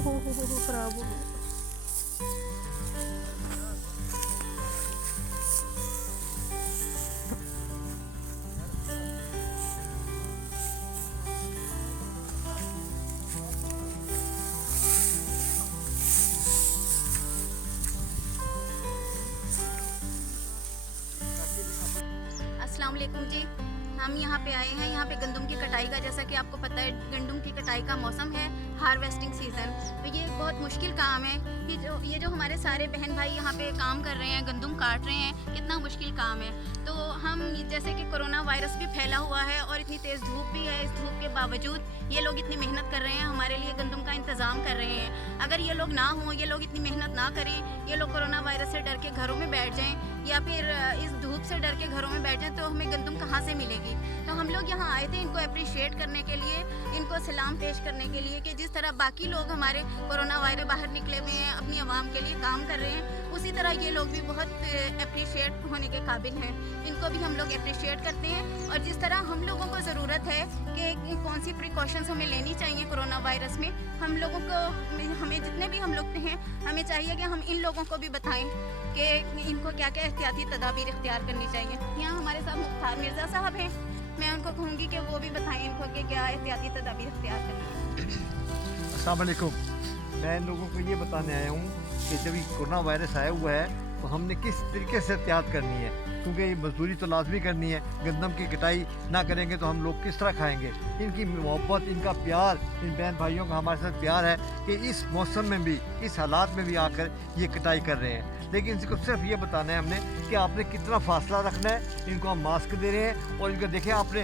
हो खराब हो गया। अस्सलाम वालेकुम जी। हम यहाँ पे आए हैं, यहाँ पे गंदम की कटाई का, जैसा कि आपको पता है गंदम की कटाई का मौसम है, हार्वेस्टिंग सीज़न। तो ये एक बहुत मुश्किल काम है कि ये जो हमारे सारे बहन भाई यहाँ पे काम कर रहे हैं, गंदम काट रहे हैं, कितना मुश्किल काम है। तो हम जैसे कि कोरोना वायरस भी फैला हुआ है और इतनी तेज़ धूप भी है, इस धूप के बावजूद ये लोग इतनी मेहनत कर रहे हैं, हमारे लिए गंदम का इंतज़ाम कर रहे हैं। अगर ये लोग ना हों, ये लोग इतनी मेहनत ना करें, ये लोग कोरोना वायरस से डर के घरों में बैठ जाएँ या फिर इस धूप से डर के घरों में बैठ जाएँ, तो हमें गंदम कहाँ से मिलेगी। तो हम लोग यहाँ आए थे इनको अप्रिशिएट करने के लिए, इनको सलाम पेश करने के लिए कि जिस तरह बाकी लोग हमारे कोरोना वायरस बाहर निकले हुए हैं, अपनी आवाम के लिए काम कर रहे हैं, उसी तरह ये लोग भी बहुत अप्रिशिएट होने के काबिल हैं। इनको भी हम लोग अप्रिशिएट करते हैं। और जिस तरह हम लोगों को ज़रूरत है कि कौन सी प्रिकॉशंस हमें लेनी चाहिए कोरोना वायरस में, हम लोगों को, हमें जितने भी हम लोग हैं, हमें चाहिए कि हम इन लोगों को भी बताएं कि इनको क्या क्या एहतियाती तदाबीर इख्तियार करनी चाहिए। यहाँ हमारे साथ मुख्तार मिर्ज़ा साहब हैं, मैं उनको कहूँगी कि वो भी बताएं इनको कि क्या एहतियाती तदाबीर इख्तियार करनी है। अस्सलाम वालेकुम। मैं इन लोगों को ये बताने आया हूँ कि जब ये कोरोना वायरस आया हुआ है तो हमने किस तरीके से एहतियात करनी है, क्योंकि ये मजदूरी तो लाजमी करनी है। गंदम की कटाई ना करेंगे तो हम लोग किस तरह खाएंगे। इनकी मोहब्बत, इनका प्यार, इन बहन भाइयों का हमारे साथ प्यार है कि इस मौसम में भी, इस हालात में भी आकर ये कटाई कर रहे हैं। लेकिन इनको सिर्फ ये बताना है हमने कि आपने कितना फासला रखना है। इनको हम मास्क दे रहे हैं और इनको देखें, आपने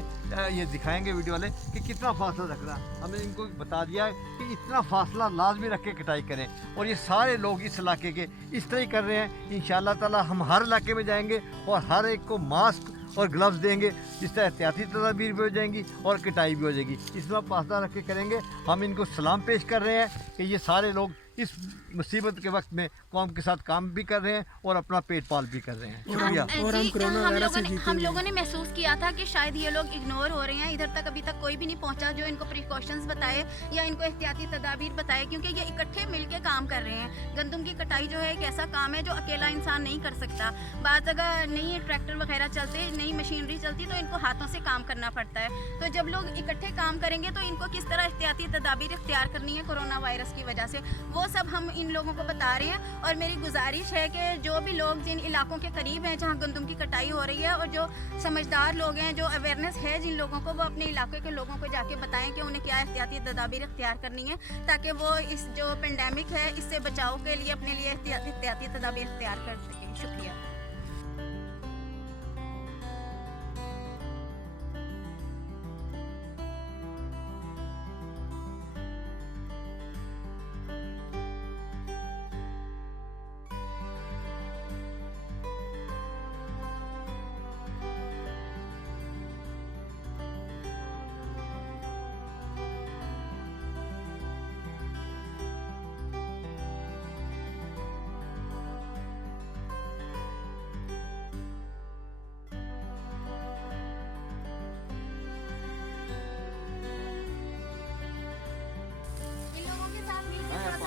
ये दिखाएंगे वीडियो वाले कि कितना फासला रखना है। हमने इनको बता दिया है कि इतना फासला लाजमी रख के कटाई करें। और ये सारे लोग इस इलाके के इस तरह ही कर रहे हैं। इंशाअल्लाह ताला हम हर इलाके में जाएंगे और हर एक को मास्क और ग्लव्स देंगे, जिस तरह एहतियाती तदाबीर भी हो जाएंगी और कटाई भी हो जाएगी। इसमें फासला रख के करेंगे। हम इनको सलाम पेश कर रहे हैं कि ये सारे लोग इस मुसीबत के वक्त में कौम के साथ काम भी कर रहे हैं और अपना पेट पाल भी कर रहे हैं। शुक्रिया। और हम कोरोना वायरस से जीते हम लोगों ने महसूस किया था कि शायद ये लोग इग्नोर हो रहे हैं, इधर तक अभी तक कोई भी नहीं पहुंचा जो इनको प्रिकॉशंस बताए या इनको एहतियाती तदाबीर बताए, क्योंकि ये इकट्ठे मिलके काम कर रहे हैं। गंदम की कटाई जो है एक ऐसा काम है जो अकेला इंसान नहीं कर सकता। बाद अगर नई ट्रैक्टर वगैरह चलते, नई मशीनरी चलती, तो इनको हाथों से काम करना पड़ता है। तो जब लोग इकट्ठे काम करेंगे तो इनको किस तरह एहतियाती तदाबीर इख्तियार करनी है कोरोना वायरस की वजह से, वो सब हम इन लोगों को बता रहे हैं। और मेरी गुजारिश है कि जो भी लोग जिन इलाकों के करीब हैं जहां गंदम की कटाई हो रही है, और जो समझदार लोग हैं, जो अवेयरनेस है जिन लोगों को, वो अपने इलाके के लोगों को जाके बताएं कि उन्हें क्या एहतियाती तदाबीर इख्तियार करनी है, ताकि वो इस जो पेंडेमिक है इससे बचाव के लिए अपने लिए एहतियाती तदाबीर इख्तियार कर सकें। शुक्रिया।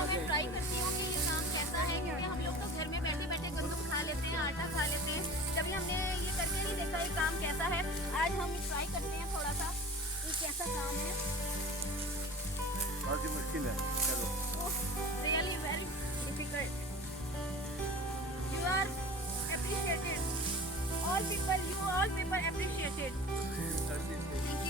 मैं ट्राई करती हूँ कि ये काम कैसा है, क्योंकि हम लोग तो घर में बैठे बैठे गंदम खा लेते हैं, आटा खा लेते हैं, कभी हमने ये करके नहीं देखा ये काम कैसा है। आज हम ट्राई करते हैं थोड़ा सा ये कैसा काम है। बहुत ही मुश्किल है, चलो। Really very difficult. You are appreciated, all people, you all people appreciated. Thank you.